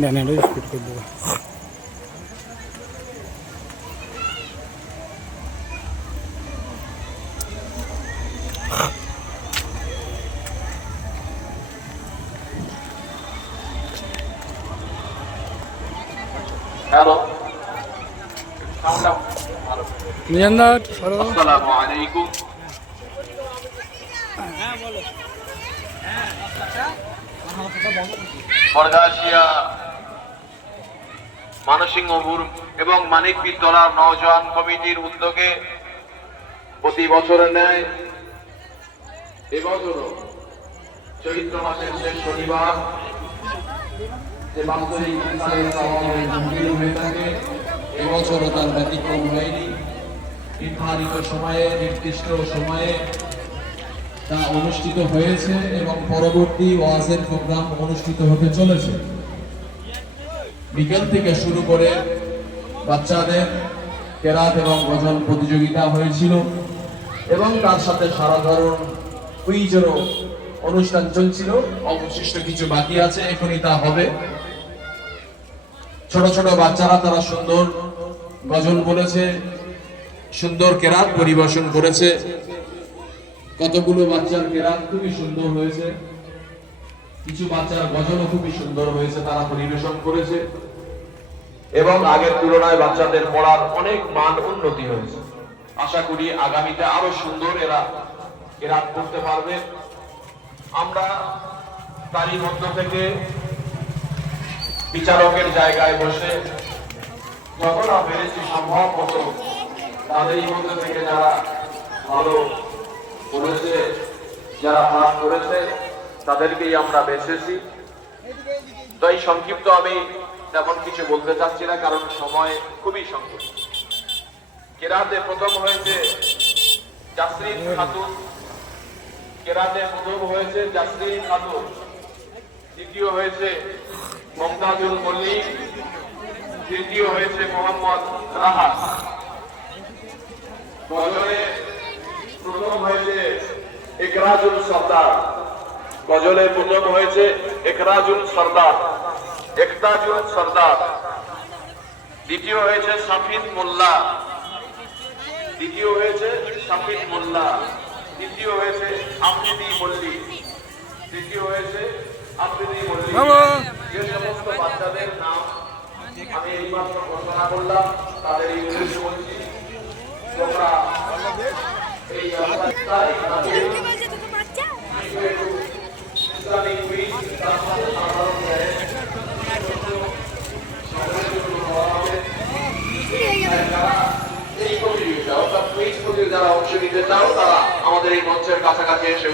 নেনেরও speed করে দেবো। Hello, মিজানদার আসসালামু আলাইকুম। বরগাছিয়া মানসিংহপুর এবং মানিক বিদ্যালয় নওজোয়ান কমিটির উদ্যোগে প্রতি বছরের ন্যায় এবছরও চৈত্র মাসের শেষ শনিবার যে বাৎসরিক ইফতারের সমাবেশ অনুষ্ঠিত হয়ে থাকে, এবছরও তার ব্যতিক্রম হয়নি। নির্ধারিত সময়ে, নির্দিষ্ট সময়ে তা অনুষ্ঠিত হয়েছে এবং পরবর্তী ওয়াজের প্রোগ্রাম অনুষ্ঠিত হতে চলেছে। বিকেল থেকে শুরু করে বাচ্চাদের কেরাত এবং গজল প্রতিযোগিতা হয়েছিল এবং তার সাথে সারা ধরন কুইজেরও অনুষ্ঠান চলছিল। অবশিষ্ট কিছু বাকি আছে, এখনই তা হবে। ছোট ছোট বাচ্চারা তারা সুন্দর গজল বলেছে, সুন্দর কেরাত পরিবেশন করেছে। কতগুলো বাচ্চার কেরাত খুবই সুন্দর হয়েছে, কিছু বাচ্চার গজলও খুবই সুন্দর হয়েছে, তারা পরিবেশন করেছে এবং আগের তুলনায় বাচ্চাদের পড়ার অনেক মান উন্নতি হয়েছে। আশা করি আগামীতে আরো সুন্দর এরা কেরাত করতে পারবে। আমরা তারই মধ্য থেকে বিচারকের জায়গায় বসে যতটা পেরেছি সম্ভব মতো তাদেরই মধ্যে থেকে যারা ভালো করেছে, যারা পাস করেছে, তাদেরকেই আমরা বেছেছি। তাই সংক্ষিপ্ত আমি তেমন কিছু বলতে চাচ্ছি না, কারণ সময় খুবই সংক্ষিপ্ত। কেরাতে প্রথম হয়েছে জাসরিন খাতুন, কেরাতে প্রথম হয়েছে জাসরিন খাতুন, দ্বিতীয় হয়েছে মমতাজুল মল্লিক, তৃতীয় হয়েছে মোহাম্মদ রাহাত। গজলে প্রথম হয়েছে ইকরাজুল সরদার, গজলে প্রথম হয়েছে ইকরাজুল সরদার, একতাজুল সরদার। দ্বিতীয় হয়েছে শাফিদ মোল্লা, দ্বিতীয় হয়েছে শাফিদ মোল্লা। তৃতীয় হয়েছে আফ্রিদি মল্লিক, তৃতীয় হয়েছে আফ্রিদি মল্লিক। যে সমস্ত বাচ্চাদের নাম আমি এইমাত্র ঘোষণা করলাম, তাদের এই উদ্দেশ্য বলছি, তোমরা এই ইসলামিক কুইজ তার সাথে সাধারণ জ্ঞানের এই প্রতিযোগিতা অর্থাৎ কুইজ প্রতিযোগিতা যারা অংশ নিতে চাও তারা আমাদের এই মঞ্চের কাছাকাছি এসে